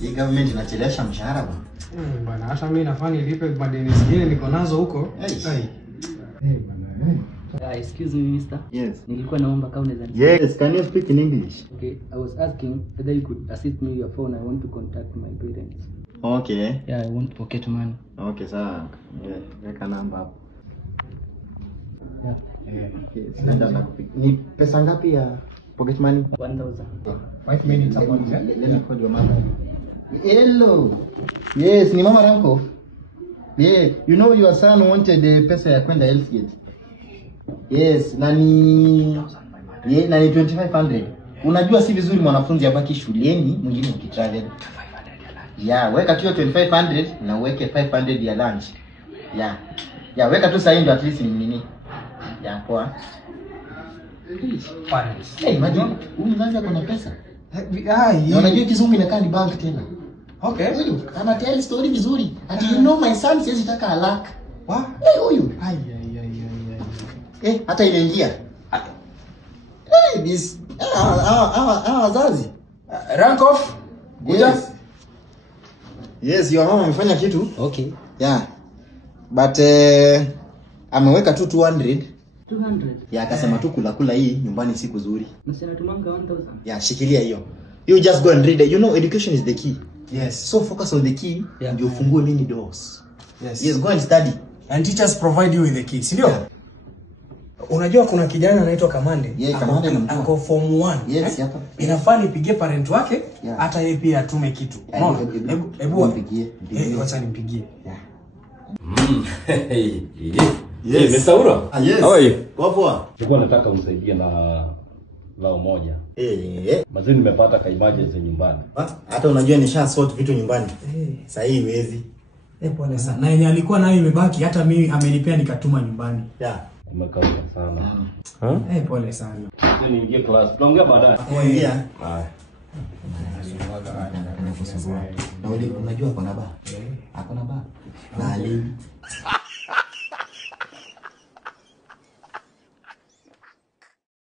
Hii government inachelewesha mshahara bwana. Bwana, hata mimi nafaa nilipe madeni zingine niko nazo huko. Bwana. Excuse me, mister. Yes. Nilikuwa naomba kama unaweza. Yes, can you speak in English? Okay, I was asking whether you could assist me with your phone. I want to contact my parents. Okay. Yeah, I want pocket money. Okay, sawa. Weka namba hapo. Yeah. Okay, senda na kupiga. Ni pesa ngapi ya pocket money? 1000. 5 minutes hapo. Let me call your mama. Hello. Yes, ni mama Ranko. Yeah, you know your son wanted pesa ya kwenda Hellgate. Yes, na ni 2500. Unajua si vizuri mwanafunzi abaki shuleni mwingine ukitravel. Yeah, weka tu 2500 na uweke 500 ya lunch. Yeah, weka tu sahihi ndio at least ni nini. Yeah, poa. Hey, imagine huyu mzazi ako na pesa. Na unajua kizungu inakaa ni bank tena. Okay. Huyu ana tell story vizuri. Ati you know my son says itaka alak. Wa? Huyu. Hata inaingia. This wazazi. Rank off. Yes, your mama amefanya kitu. Okay. Yeah. But ameweka tu 200. 200. Yeah, akasema tu kula hii nyumbani siku nzuri. Msema tumanga 1000. Yeah, shikilia hiyo. You just go and read it. You know education is the key. Yes. So focus on the key and you fungue many doors. Yes, go and study. And teachers provide you with the key, ndio? Yeah. Unajua kuna kijana anaitwa Kamande. Yeah, Kamande ako form 1. Yes, hapa. Inafaa nipige parent wake hata yeye pia atume kitu. Unaona? Hebu mpigie. Wacha nimpigie. Yes, Mr. Ura. Yes. How are you? Poa. Nilikuwa nataka unisaidie na lao moja. Mazini nimepata ka emergency nyumbani. Hata unajua nisha sort vitu nyumbani. Sasa hii wezi. Pole sana. Na yenye alikuwa nayo imebaki hata mimi amenipea nikatuma nyumbani. Yeah. Umekauka sana. Pole sana. Sasa niingie class. Tunaongea baadaye. Kuingia. Haya. Na unajua kuna ba. Hakuna ba. Na